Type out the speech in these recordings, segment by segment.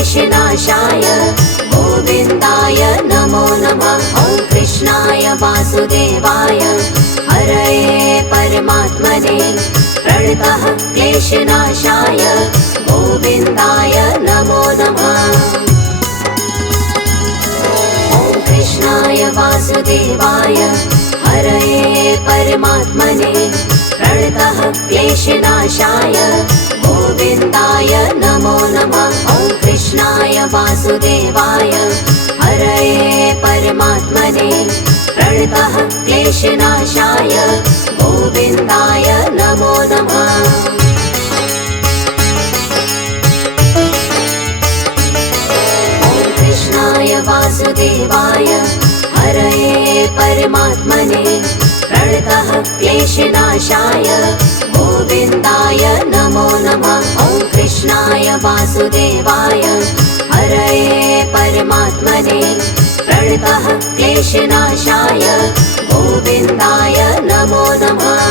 क्लेशनाशाय गोविन्दाय नमो नमः। ॐ कृष्णाय वासुदेवाय हरये परमात्मने प्रणतः क्लेशनाशाय गोविन्दाय नमो नमः। ॐ कृष्णाय वासुदेवाय हरये परमात्मने प्रणतः क्लेशनाशाय गोविन्दाय नमो नमः। ॐ कृष्णाय वासुदेवाय हरये परमात्मने प्रणतः क्लेशनाशाय गोविन्दाय नमो नमः। ॐ कृष्णाय वासुदेवाय हरये परमात्मने प्रणतः क्लेशनाशाय गोविन्दाय नमो नमः। ॐ कृष्णाय वासुदेवाय हरये परमात्मने प्रणतः क्लेशनाशाय गोविन्दाय नमो नमः।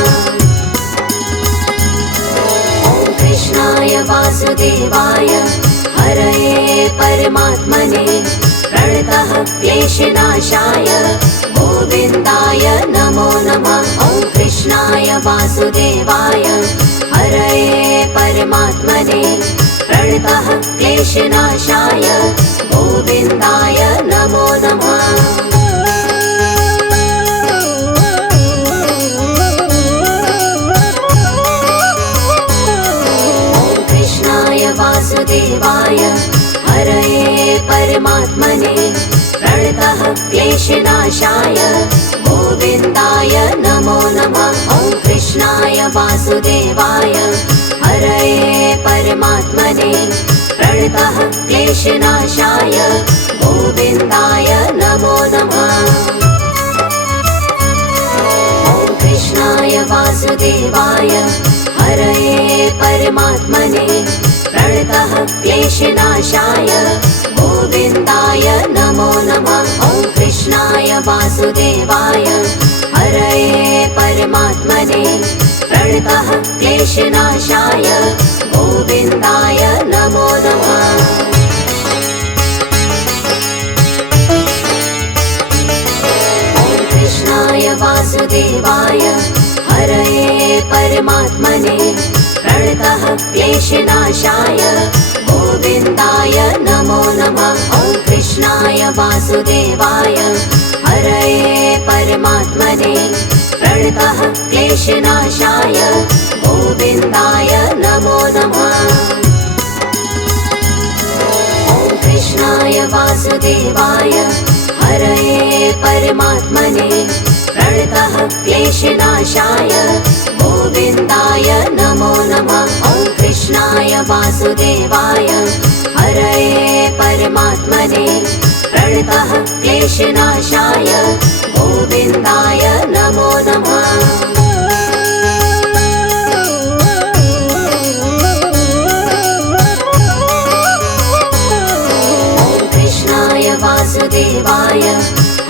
ॐ कृष्णाय वासुदेवाय हरये परमात्मने प्रणतः क्लेशनाशाय गोविन्दाय नमो नमः। ॐ कृष्णाय वासुदेवाय हरये परमात्मने प्रणतः क्लेशनाशाय गोविन्दाय नमो नमः। ॐ कृष्णाय वासुदेवाय हरये परमात्मने प्रणतः क्लेशनाशाय गोविन्दाय नमो नमः। ॐ कृष्णाय वासुदेवाय हरये परमात्मने प्रणतः क्लेशनाशाय गोविन्दाय नमो नमः। ॐ कृष्णाय वासुदेवाय हरये परमात्मने प्रणतः क्लेशनाशाय गोविन्दाय नमो नमः। ॐ कृष्णाय वासुदेवाय हरये परमात्मने प्रणतः क्लेशनाशाय गोविन्दाय नमो नमः। ॐ कृष्णाय वासुदेवाय हरये परमात्मने प्रणतः क्लेशनाशाय गोविन्दाय नमो नमः। ॐ कृष्णाय वासुदेवाय हरये परमात्मने प्रणतः क्लेशनाशाय गोविन्दाय नमो नमः। ॐ कृष्णाय वासुदेवाय हरये परमात्मने प्रणतः क्लेशनाशाय गोविन्दाय नमो नमः। ॐ कृष्णाय वासुदेवाय हरये परमात्मने प्रणतः क्लेशनाशाय गोविन्दाय नमो नमः। ॐ कृष्णाय वासुदेवाय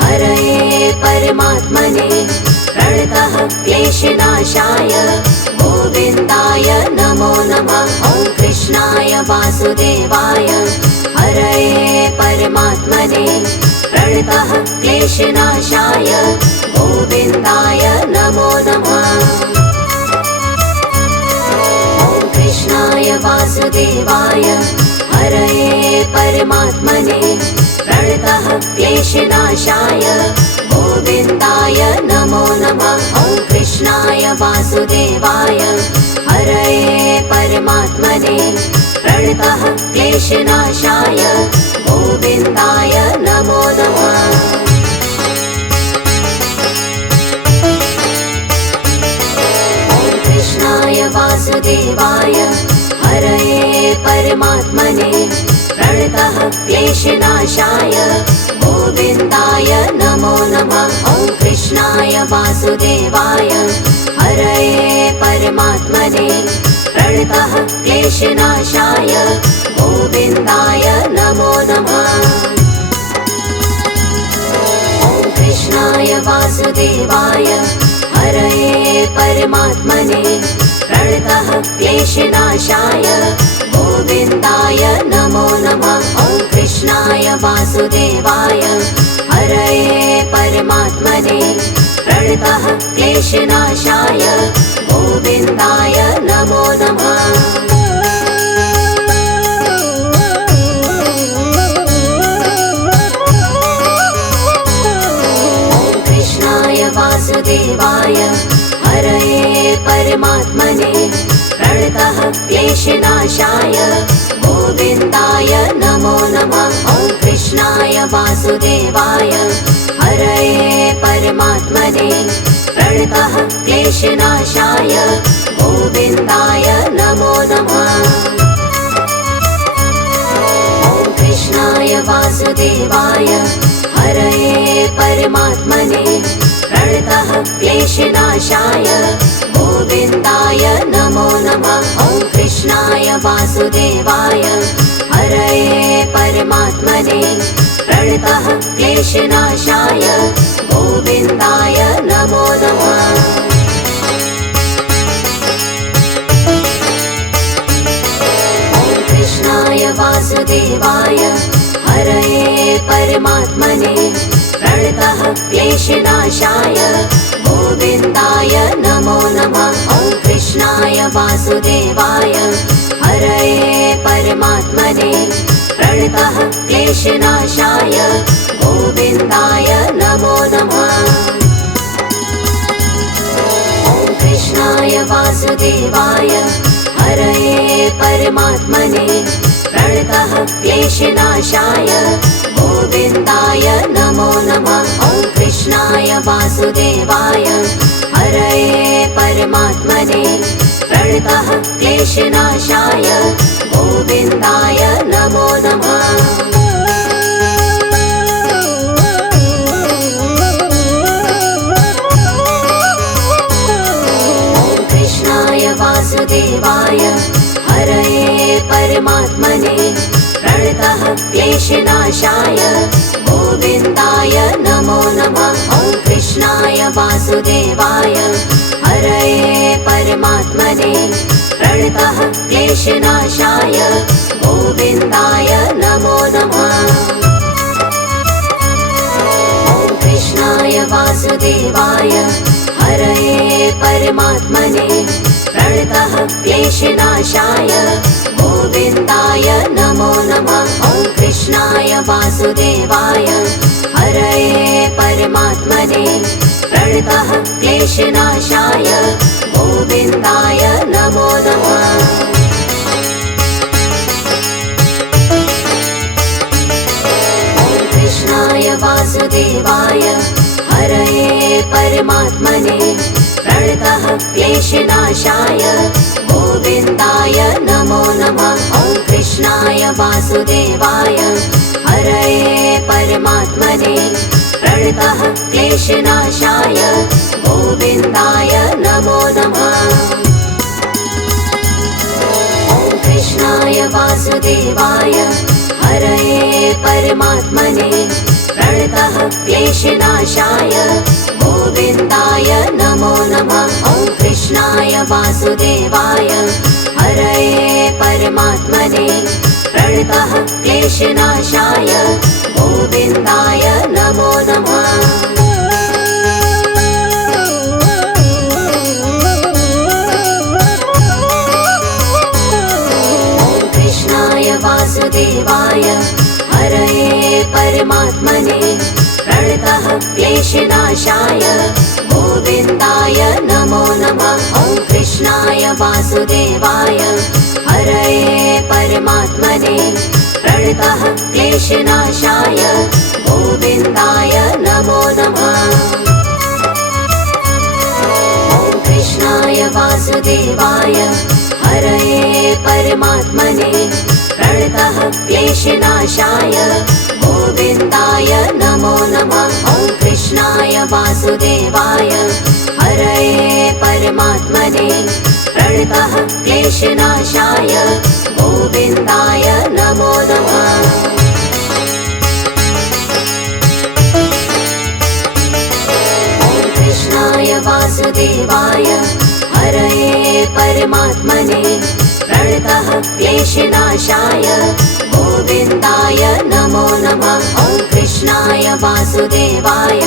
हरये परमात्मने प्रणतः क्लेशनाशाय गोविन्दाय नमो नमः। ॐ कृष्णाय वासुदेवाय हरये परमात्मने प्रणतः क्लेशनाशाय गोविन्दाय नमो नमः। ॐ कृष्णाय वासुदेवाय हरये परमात्मने प्रणतः क्लेशनाशाय गोविन्दाय नमो नमः। ॐ कृष्णाय वासुदेवाय हरये परमात्मने प्रणतः क्लेशनाशाय गोविन्दाय नमो नमः। ॐ कृष्णाय वासुदेवाय हरये परमात्मने प्रणतः क्लेशनाशाय गोविन्दाय नमो नमः। ॐ कृष्णाय वासुदेवाय हरये परमात्मने प्रणतः क्लेशनाशाय गोविन्दाय नमो नमः। ॐ कृष्णाय वासुदेवाय हरये परमात्मने प्रणतः क्लेशनाशाय गोविन्दाय नमो नमः। वासुदेवाय हरये परमात्मने प्रणतः क्लेशनाशाय गोविन्दाय नमो नमः। वासुदेवाय हरये परमात्मने प्रणतः क्लेशनाशाय गोविन्दाय नमो नमः। ॐ कृष्णाय वासुदेवाय हरये परमात्मने प्रणतः क्लेशनाशाय गोविन्दाय नमो नमः। ॐ कृष्णाय वासुदेवाय हरये परमात्मने प्रणतः क्लेशनाशाय गोविन्दाय नमो नमः। ॐ कृष्णाय वासुदेवाय हरये परमात्मने प्रणतः क्लेशनाशाय गोविन्दाय नमो नमः। ॐ कृष्णाय वासुदेवाय हरये परमात्मने प्रणतः क्लेशनाशाय गोविन्दाय नमो नमः। ॐ कृष्णाय वासुदेवाय हरये परमात्मने प्रणतः क्लेशनाशाय गोविन्दाय नमो नमः। ॐ कृष्णाय वासुदेवाय हरये परमात्मने प्रणतः क्लेशनाशाय गोविन्दाय नमो नमः। ॐ कृष्णाय वासुदेवाय हरये परमात्मने प्रणतः क्लेशनाशाय गोविन्दाय नमो नमः। ॐ कृष्णाय वासुदेवाय हरये परमात्मने प्रणतः क्लेशनाशाय गोविन्दाय नमो नमः। ॐ कृष्णाय वासुदेवाय हरये परमात्मने प्रणतः क्लेशनाशाय गोविन्दाय नमो नमः। ॐ कृष्णाय वासुदेवाय हरये परमात्मने प्रणतः क्लेशनाशाय गोविन्दाय नमो नमः। ॐ कृष्णाय वासुदेवाय हरये परमात्मने प्रणतः क्लेशनाशाय गोविन्दाय नमो नमः। ॐ कृष्णाय वासुदेवाय हरये परमात्मने प्रणतः क्लेशनाशाय गोविन्दाय नमो नमः। ॐ कृष्णाय वासुदेवाय हरये परमात्मने प्रणतः क्लेशनाशाय गोविन्दाय नमो नमः। ॐ कृष्णाय वासुदेवाय हरये परमात्मने प्रणतः क्लेशनाशाय गोविन्दाय नमो नमः। ॐ कृष्णाय वासुदेवाय हरये परमात्मने प्रणतः क्लेशनाशाय गोविन्दाय नमो नमः। ॐ कृष्णाय वासुदेवाय हरये परमात्मने प्रणतः क्लेशनाशाय गोविन्दाय नमो नमः। ॐ कृष्णाय वासुदेवाय हरये परमात्मने प्रणतः क्लेशनाशाय गोविन्दाय नमो नमः। ॐ कृष्णाय वासुदेवाय हरये परमात्मने प्रणतः क्लेशनाशाय गोविन्दाय नमो नमः। ॐ कृष्णाय वासुदेवाय हरये परमात्मने प्रणतः क्लेशनाशाय गोविन्दाय नमो नमः। ॐ कृष्णाय वासुदेवाय हरये परमात्मने प्रणतः क्लेशनाशाय गोविन्दाय नमो नमः। वासुदेवाय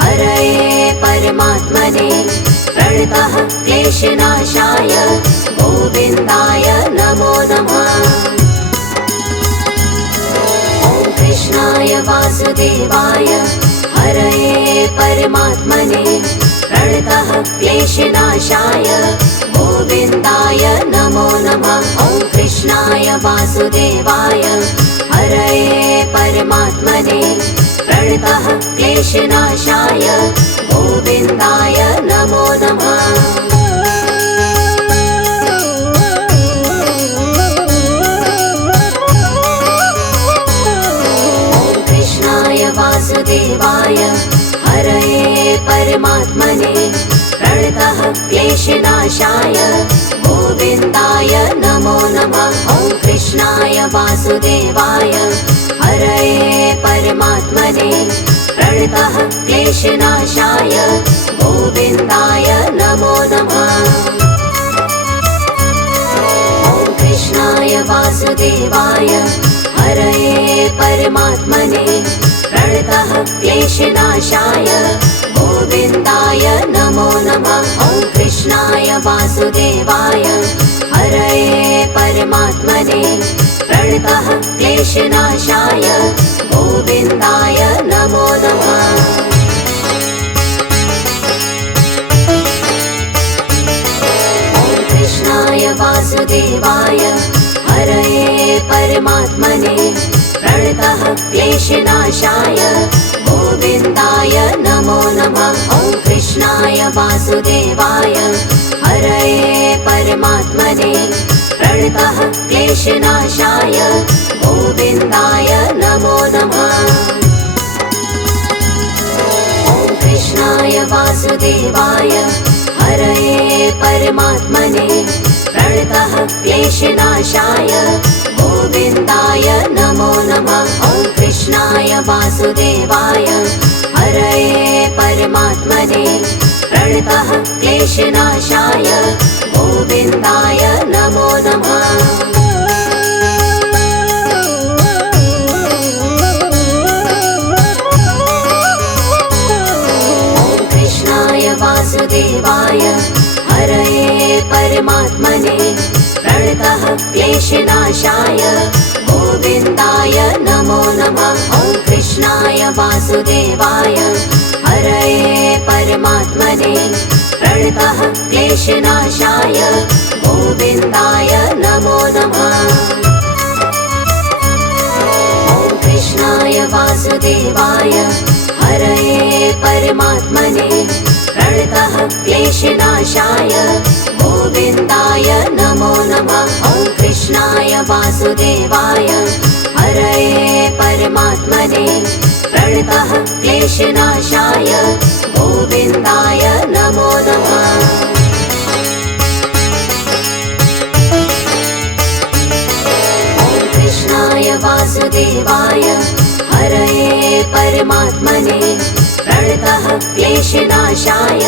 हरये परमात्मने प्रणतः क्लेशनाशाय गोविन्दाय नमो नमः। ॐ कृष्णाय वासुदेवाय हरये परमात्मने प्रणतः क्लेशनाशाय गोविन्दाय नमो नमः। ॐ कृष्णाय वासुदेवाय हरये परमात्मने प्रणतः क्लेशनाशाय गोविन्दाय नमो नमः। ॐ कृष्णाय वासुदेवाय हरये परमात्मने प्रणतः क्लेशनाशाय गोविन्दाय नमो नमः। ॐ कृष्णाय वासुदेवाय हरये परमात्मने प्रणतः क्लेशनाशाय गोविन्दाय नमो नमः। ॐ कृष्णाय वासुदेवाय हरये परमात्मने प्रणतः क्लेशनाशाय गोविन्दाय नमो नमः। ॐ कृष्णाय वासुदेवाय हरये परमात्मने प्रणतः क्लेशनाशाय गोविन्दाय नमो नमः। ॐ कृष्णाय वासुदेवाय हरये परमात्मने प्रणतः क्लेशनाशाय गोविन्दाय नमो नमः। ॐ कृष्णाय वासुदेवाय हरये परमात्मने प्रणतः क्लेशनाशाय गोविन्दाय नमो नमः। ॐ कृष्णाय वासुदेवाय हरये परमात्मने प्रणतः क्लेशनाशाय गोविन्दाय नमो नमः। ॐ कृष्णाय वासुदेवाय हरये परमात्मने प्रणतः क्लेशनाशाय गोविन्दाय नमो नमः। ॐ कृष्णाय वासुदेवाय हरये परमात्मने प्रणतः क्लेशनाशाय गोविन्दाय नमो नमः। ॐ कृष्णाय वासुदेवाय हरये परमात्मने प्रणतः क्लेशनाशाय गोविन्दाय नमो नमः। ॐ कृष्णाय वासुदेवाय हरये परमात्मने प्रणतः क्लेशनाशाय गोविन्दाय नमो नमः। ॐ कृष्णाय वासुदेवाय हरये परमात्मने प्रणतः क्लेशनाशाय गोविन्दाय नमो नमः। ॐ कृष्णाय वासुदेवाय हरये परमात्मने प्रणतः क्लेशनाशाय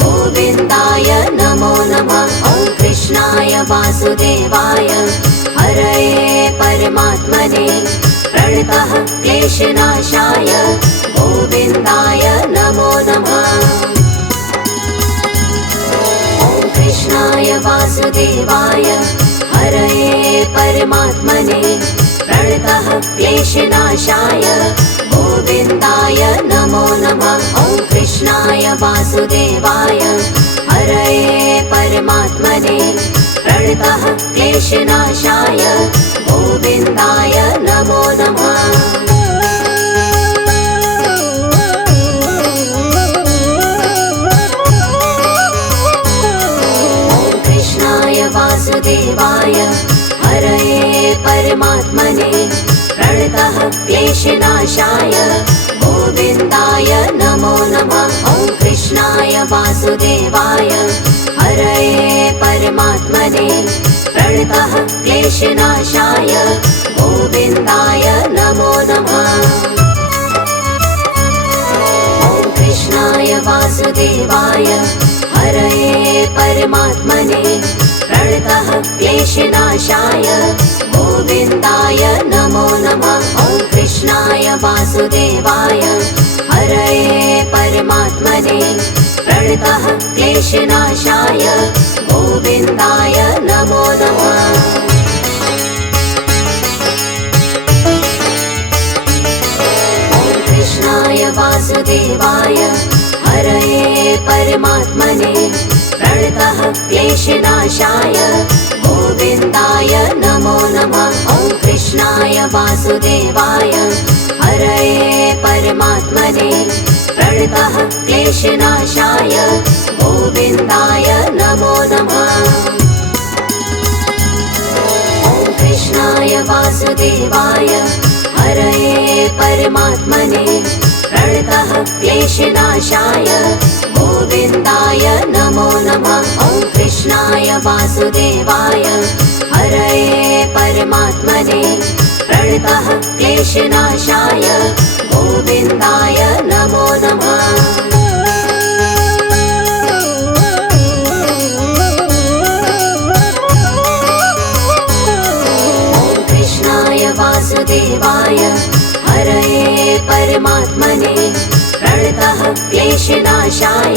गोविन्दाय नमो नमः। ॐ कृष्णाय वासुदेवाय हरये परमात्मने प्रणतः क्लेशनाशाय गोविन्दाय नमो नमः। ॐ कृष्णाय वासुदेवाय हरये परमात्मने प्रणतः क्लेशनाशाय गोविन्दाय नमो नमः। ॐ कृष्णाय वासुदेवाय हरये परमात्मने प्रणतः क्लेशनाशाय गोविन्दाय नमो नमः। ॐ कृष्णाय वासुदेवाय हरये परमात्मने प्रणतः क्लेशनाशाय गोविन्दाय नमो नमः। ॐ कृष्णाय वासुदेवाय हरये परमात्मने प्रणतः क्लेशनाशाय गोविन्दाय नमो नमः। ॐ कृष्णाय वासुदेवाय हरये परमात्मने प्रणतः क्लेशनाशाय गोविन्दाय नमो नमः। ॐ कृष्णाय वासुदेवाय क्लेशनाशाय गोविन्दाय नमो नमः। कृष्णाय वासुदेवाय हरये परमात्मने प्रणतः क्लेशनाशाय गोविन्दाय नमो नमः। ॐ कृष्णाय वासुदेवाय हरये परमात्मने प्रणतः क्लेशनाशाय गोविन्दाय नमो नमः। ॐ कृष्णाय वासुदेवाय हरये परमात्मने प्रणतः क्लेशनाशाय गोविन्दाय नमो नमः। ॐ कृष्णाय वासुदेवाय हरये परमात्मने प्रणतः क्लेशनाशाय गोविन्दाय नमो नमः। वासुदेवाय हरये परमात्मने प्रणतः क्लेशनाशाय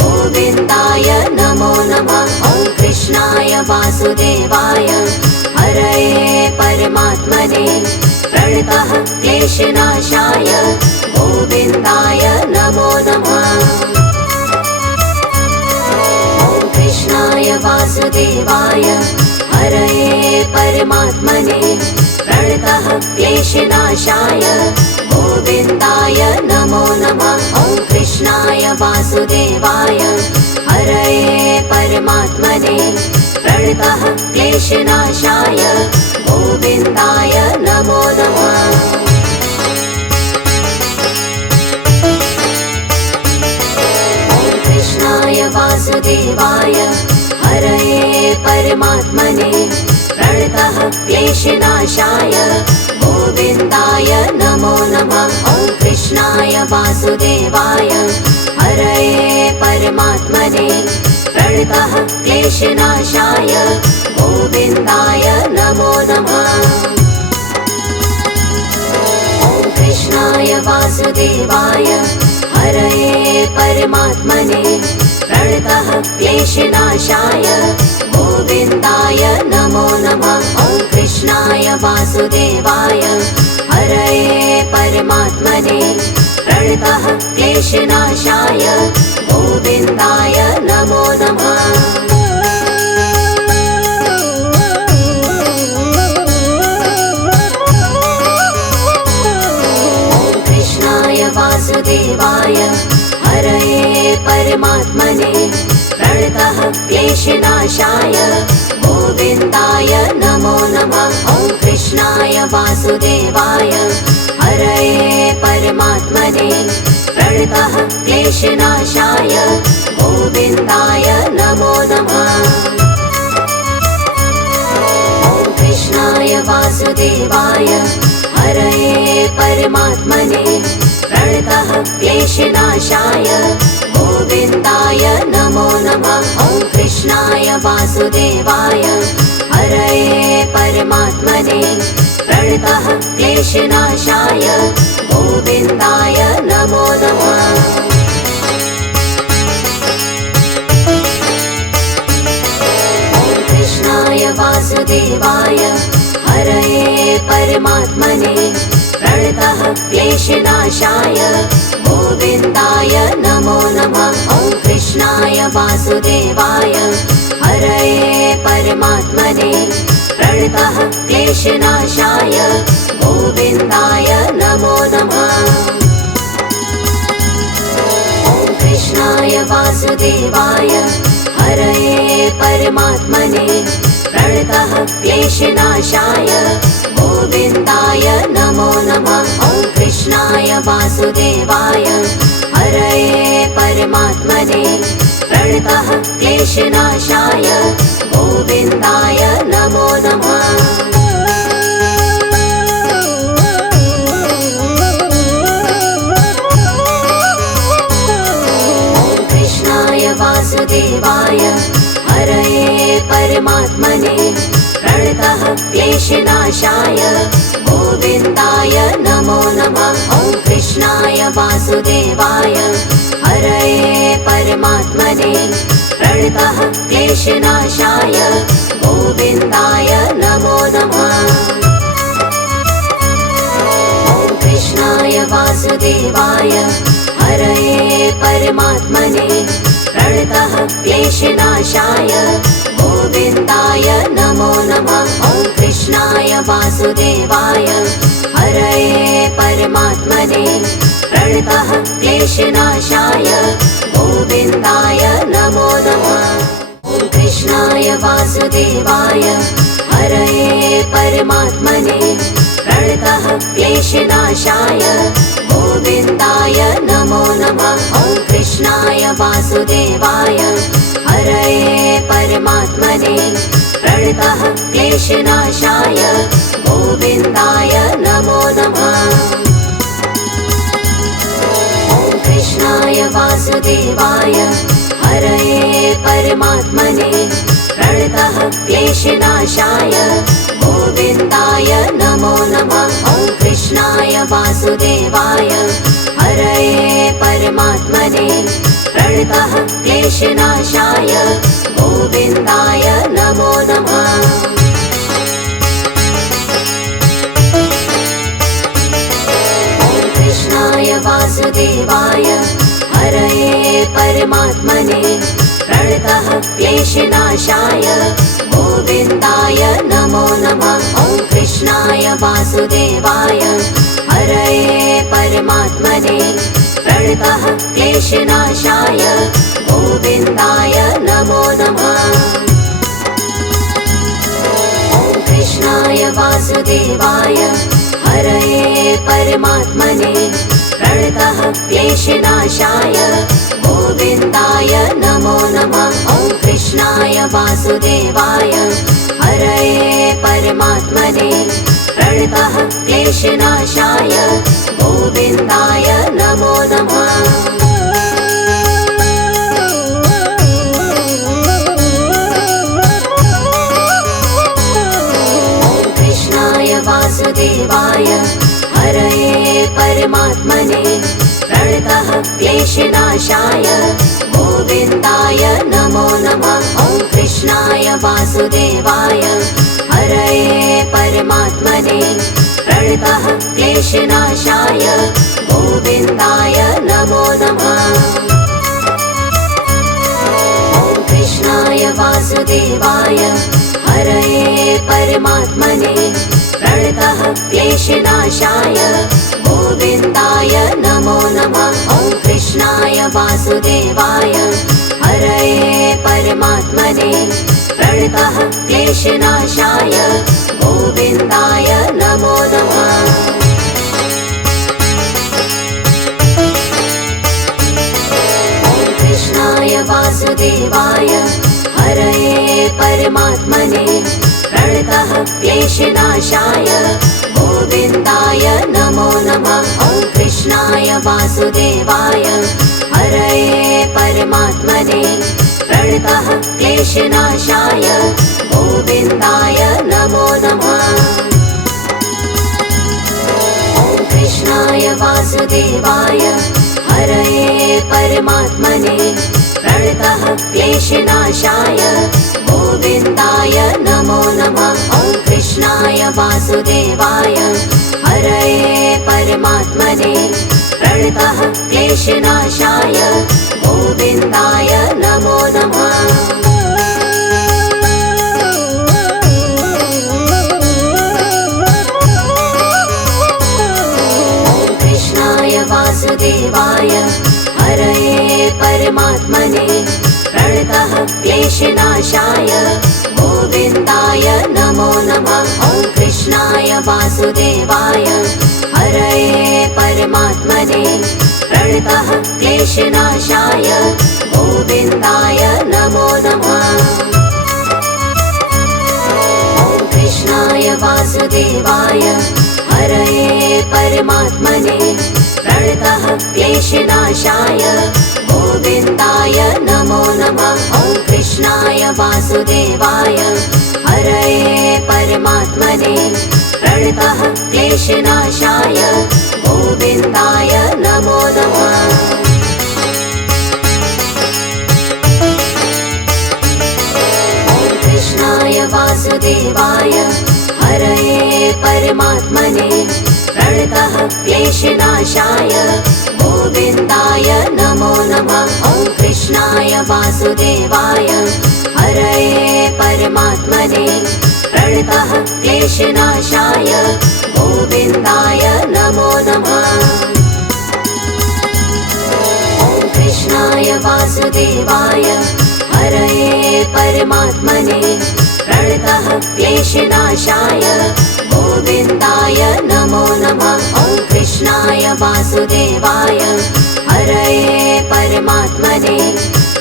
गोविन्दाय नमो नमः। ॐ कृष्णाय वासुदेवाय हरये परमात्मने प्रणतः क्लेशनाशाय गोविन्दाय नमो नमः। ॐ कृष्णाय वासुदेवाय हरये परमात्मने प्रणतः क्लेशनाशाय गोविन्दाय नमो नमः। ॐ कृष्णाय वासुदेवाय हरये परमात्मने प्रणतः क्लेशनाशाय गोविन्दाय नमो नमः। ॐ कृष्णाय वासुदेवाय हरये परमात्मने प्रणतः क्लेशनाशाय गोविन्दाय नमो नमः। ॐ कृष्णाय वासुदेवाय हरये परमात्मने प्रणतः क्लेशनाशाय गोविन्दाय नमो नमः। ॐ कृष्णाय वासुदेवाय हरये परमात्मने प्रणतः क्लेशनाशाय गोविन्दाय नमो नमः। ॐ कृष्णाय वासुदेवाय हरये परमात्मने प्रणतः क्लेशनाशाय गोविन्दाय नमो नमः। ॐ कृष्णाय वासुदेवाय हरये परमात्मने प्रणतः क्लेशनाशाय गोविन्दाय नमो नमः। ॐ कृष्णाय वासुदेवाय हरये परमात्मने प्रणतः क्लेशनाशाय गोविन्दाय नमो नमः। ॐ कृष्णाय वासुदेवाय हरये परमात्मने प्रणतः क्लेशनाशाय गोविन्दाय नमो नमः। ॐ कृष्णाय वासुदेवाय हरये परमात्मने प्रणतः क्लेशनाशाय गोविन्दाय नमो नमः। ॐ कृष्णाय वासुदेवाय हरये परमात्मने प्रणतः क्लेशनाशाय गोविन्दाय नमो नमः। ॐ कृष्णाय वासुदेवाय हरये परमात्मने प्रणतः क्लेशनाशाय गोविन्दाय नमो नमः। ॐ कृष्णाय वासुदेवाय हरये परमात्मने प्रणतः क्लेशनाशाय गोविन्दाय नमो नमः। ॐ कृष्णाय वासुदेवाय हरये परमात्मने प्रणतः क्लेशनाशाय गोविन्दाय नमो नमः। ॐ कृष्णाय वासुदेवाय हरये परमात्मने प्रणतः क्लेशनाशाय गोविन्दाय नमो नमः। ॐ कृष्णाय वासुदेवाय हरये परमात्मने प्रणतः क्लेशनाशाय गोविन्दाय नमो नमः। ॐ कृष्णाय वासुदेवाय हरये परमात्मने प्रणतः क्लेशनाशाय गोविन्दाय नमो नमः। ॐ कृष्णाय वासुदेवाय हरये परमात्मने प्रणतः क्लेशनाशाय गोविन्दाय नमो नमः। ॐ कृष्णाय वासुदेवाय हरये परमात्मने प्रणतः क्लेशनाशाय गोविन्दाय नमो नमः। ॐ कृष्णाय वासुदेवाय हरये परमात्मने प्रणतः क्लेशनाशाय गोविन्दाय नमो नमः। ॐ कृष्णाय वासुदेवाय हरये परमात्मने प्रणतः क्लेशनाशाय गोविन्दाय नमो नमः। ॐ कृष्णाय वासुदेवाय हरये परमात्मने प्रणतः क्लेशनाशाय गोविन्दाय नमो नमः। ॐ कृष्णाय वासुदेवाय हरये परमात्मने प्रणतः क्लेशनाशाय गोविन्दाय नमो नमः। ॐ कृष्णाय वासुदेवाय हरये परमात्मने प्रणतः क्लेशनाशाय गोविन्दाय नमो नमः। ॐ कृष्णाय वासुदेवाय हरये परमात्मने प्रणतः क्लेशनाशाय गोविन्दाय नमो नमः। ॐ कृष्णाय वासुदेवाय हरये परमात्मने प्रणतः क्लेशनाशाय गोविन्दाय नमो नमः। ॐ कृष्णाय वासुदेवाय हरये परमात्मने प्रणतः क्लेशनाशाय गोविन्दाय नमो नमः। ॐ कृष्णाय वासुदेवाय हरये परमात्मने प्रणतः क्लेशनाशाय गोविन्दाय नमो नमः। ॐ कृष्णाय वासुदेवाय हरये परमात्मने प्रणतः क्लेशनाशाय गोविन्दाय नमो नमः। ॐ कृष्णाय वासुदेवाय हरये परमात्मने प्रणतः क्लेशनाशाय गोविन्दाय नमो नमः। ॐ कृष्णाय वासुदेवाय हरये परमात्मने प्रणतः क्लेशनाशाय गोविन्दाय नमो नमः। ॐ कृष्णाय वासुदेवाय हरये परमात्मने प्रणतः क्लेशनाशाय गोविन्दाय नमो नमः। ॐ कृष्णाय वासुदेवाय हरये परमात्मने प्रणतः क्लेशनाशाय गोविन्दाय नमो नमः। ॐ कृष्णाय वासुदेवाय हरये परमात्मने प्रणतः क्लेशनाशाय गोविन्दाय नमो नमः। ॐ कृष्णाय वासुदेवाय हरये परमात्मने प्रणतः क्लेशनाशाय गोविन्दाय नमो नमः। ॐ कृष्णाय वासुदेवाय हरये परमात्मने प्रणतः क्लेशनाशाय गोविन्दाय नमो नमः। ॐ कृष्णाय वासुदेवाय हरये परमात्मने प्रणतः क्लेशनाशाय गोविन्दाय नमो नमः। ॐ कृष्णाय वासुदेवाय हरये परमात्मने प्रणतः क्लेशनाशाय गोविन्दाय नमो नमः। परमात्मने प्रणतः क्लेशनाशाय गोविन्दाय नमो नमः। ॐ कृष्णाय वासुदेवाय हरये परमात्मने प्रणतः क्लेशनाशाय गोविन्दाय नमो नमः। ॐ कृष्णाय वासुदेवाय हरये परमात्मने प्रणतः क्लेशनाशाय गोविन्दाय नमो नमः। ॐ कृष्णाय वासुदेवाय हरये परमात्मने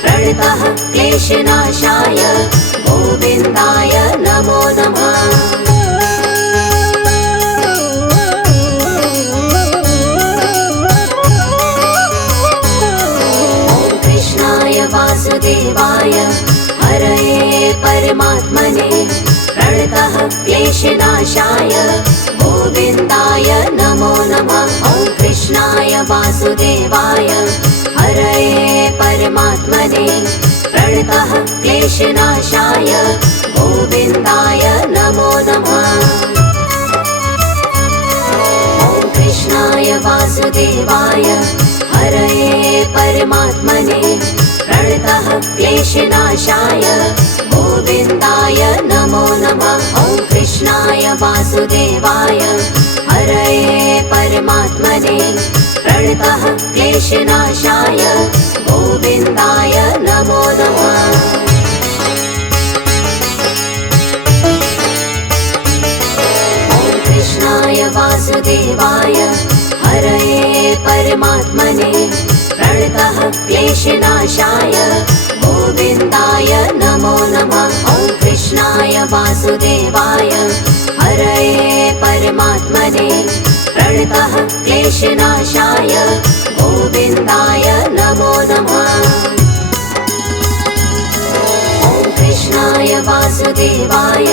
प्रणतः क्लेशनाशाय गोविन्दाय नमो नमः। ॐ कृष्णाय वासुदेवाय हरये परमात्मने प्रणतः क्लेशनाशाय गोविन्दाय नमो नमः। ॐ कृष्णाय वासुदेवाय हरये परमात्मने प्रणतः क्लेशनाशाय गोविन्दाय नमो नमः। ॐ कृष्णाय वासुदेवाय हरये परमात्मने प्रणतः क्लेशनाशाय गोविन्दाय नमो नमः। ॐ कृष्णाय वासुदेवाय हरये परमात्मने प्रणतः क्लेशनाशाय गोविन्दाय नमो नमः। ॐ कृष्णाय वासुदेवाय हरये परमात्मने प्रणतः क्लेशनाशाय गोविन्दाय नमो नमः। ॐ कृष्णाय वासुदेवाय हरये परमात्मने प्रणतः क्लेशनाशाय गोविन्दाय नमो नमः। ॐ कृष्णाय वासुदेवाय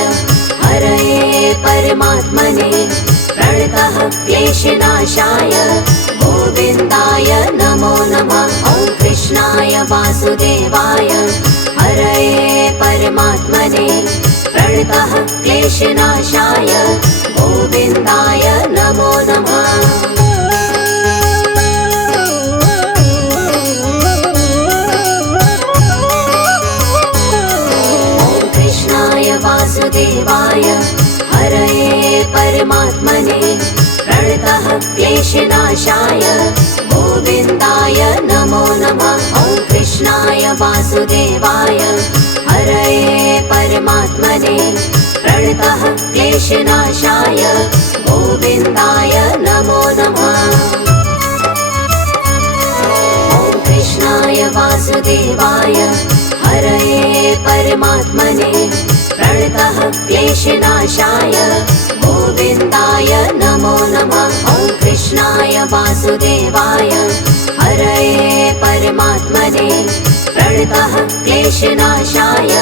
हरये परमात्मने प्रणतः क्लेशनाशाय गोविन्दाय नमो नमः। ॐ कृष्णाय वासुदेवाय हरये परमात्मने प्रणतः क्लेशनाशाय गोविन्दाय नमो नमः। ॐ कृष्णाय वासुदेवाय हरये परमात्मने प्रणतः क्लेशनाशाय गोविन्दाय नमो नमः। ॐ कृष्णाय वासुदेवाय हरये परमात्मने प्रणतः क्लेशनाशाय गोविन्दाय नमो नमः। ॐ कृष्णाय वासुदेवाय हरये परमात्मने प्रणतः क्लेशनाशाय गोविन्दाय नमो नमः। ॐ कृष्णाय वासुदेवाय हरये परमात्मने प्रणतः क्लेशनाशाय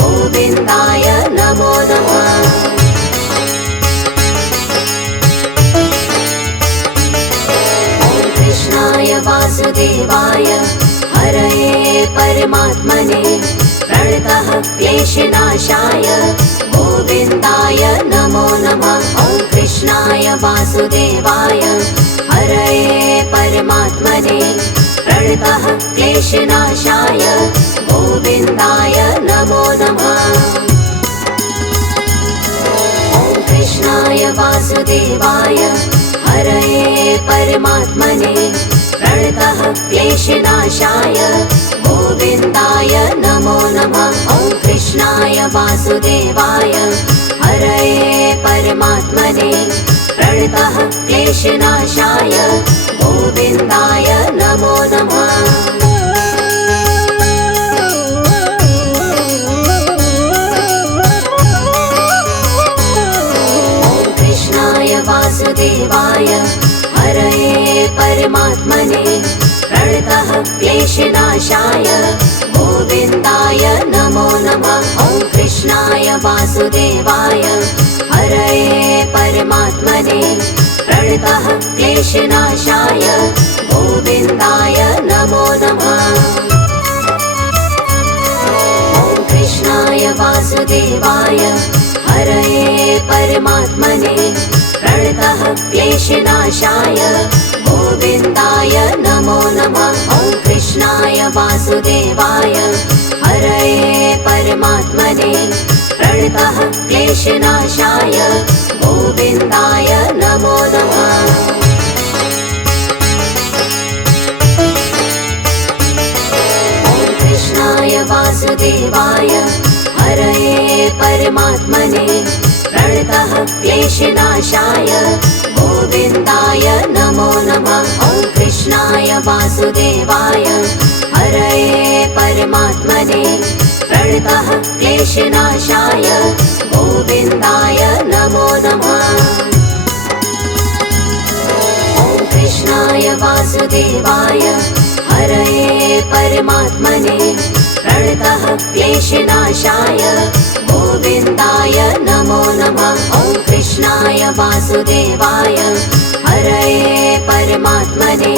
गोविन्दाय नमो नमः। ॐ कृष्णाय वासुदेवाय हरये परमात्मने प्रणतः क्लेशनाशाय गोविन्दाय नमो नमः। ॐ कृष्णाय वासुदेवाय हरये परमात्मने प्रणतः क्लेशनाशाय गोविन्दाय नमो नमः। ॐ कृष्णाय वासुदेवाय हरये परमात्मने प्रणतः क्लेशनाशाय गोविन्दाय नमो नमः। ॐ कृष्णाय वासुदेवाय हरये परमात्मने प्रणतः क्लेशनाशाय गोविन्दाय नमो नमः। ॐ कृष्णाय वासुदेवाय हरये परमात्मने प्रणतः क्लेशनाशाय गोविन्दाय नमो नमः। ॐ कृष्णाय वासुदेवाय हरये परमात्मने प्रणतः क्लेशनाशाय गोविन्दाय नमो नमः। ॐ कृष्णाय वासुदेवाय हरये परमात्मने प्रणतः क्लेशनाशाय गोविन्दाय नमो नमः। ॐ कृष्णाय वासुदेवाय हरये परमात्मने प्रणतः क्लेशनाशाय गोविन्दाय नमो नमः। वासुदेवाय हरये परमात्मने प्रणतः क्लेशनाशाय गोविन्दाय नमो नमः। ॐ कृष्णाय वासुदेवाय हरये परमात्मने प्रणतः क्लेशनाशाय गोविन्दाय नमो नमः। ॐ कृष्णाय वासुदेवाय हरये परमात्मने प्रणतः क्लेशनाशाय गोविन्दाय नमो नमः। ॐ कृष्णाय वासुदेवाय हरये परमात्मने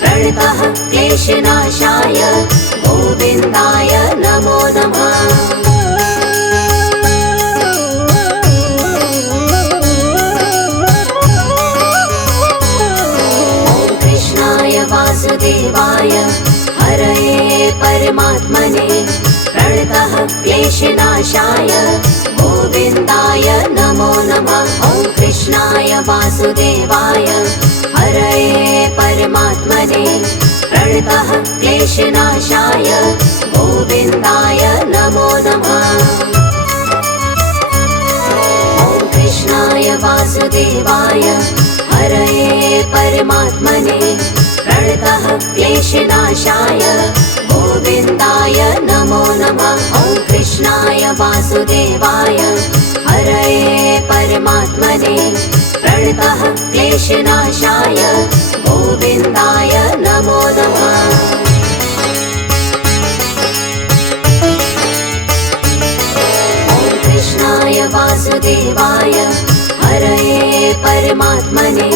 प्रणतः क्लेशनाशाय गोविन्दाय नमो नमः। वासुदेवाय हरये परमात्मने प्रणतः क्लेशनाशाय गोविन्दाय नमो नमः। ॐ कृष्णाय वासुदेवाय हरये परमात्मने प्रणतः क्लेशनाशाय गोविन्दाय नमो नमः। ॐ कृष्णाय वासुदेवाय हरये परमात्मने प्रणतः क्लेशनाशाय गोविन्दाय नमो नमः। ॐ कृष्णाय वासुदेवाय हरये परमात्मने प्रणतः क्लेशनाशाय गोविन्दाय नमो नमः। ॐ कृष्णाय वासुदेवाय हरये परमात्मने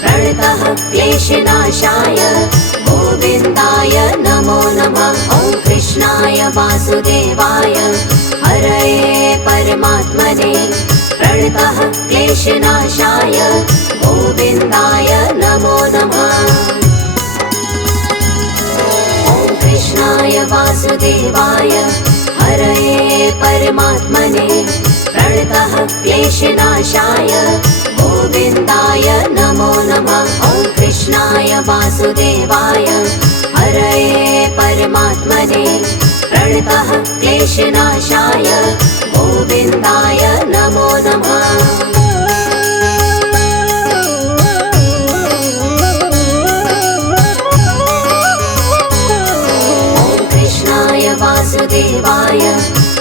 प्रणतः क्लेशनाशाय गोविन्दाय नमो नमः। ॐ कृष्णाय वासुदेवाय हरये परमात्मने प्रणतः क्लेशनाशाय गोविन्दाय नमो नमः। ॐ कृष्णाय वासुदेवाय हरये परमात्मने प्रणतः क्लेशनाशाय गोविन्दाय नमो नमः। ॐ कृष्णाय वासुदेवाय हरये परमात्मने प्रणतः क्लेशनाशाय गोविन्दाय नमो नमः। ॐ कृष्णाय वासुदेवाय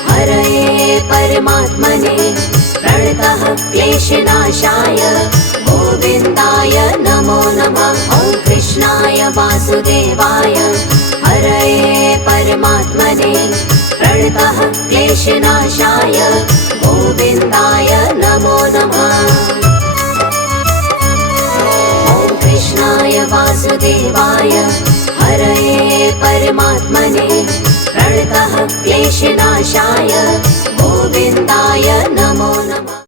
हरये परमात्मने प्रणतः क्लेशनाशाय गोविन्दाय नमो नमः। ॐ कृष्णाय वासुदेवाय हरये परमात्मने प्रणतः क्लेशनाशाय गोविन्दाय नमो नमः। ॐ कृष्णाय वासुदेवाय हरये परमात्मने प्रणतः क्लेशनाशाय गोविन्दाय नमो नमः।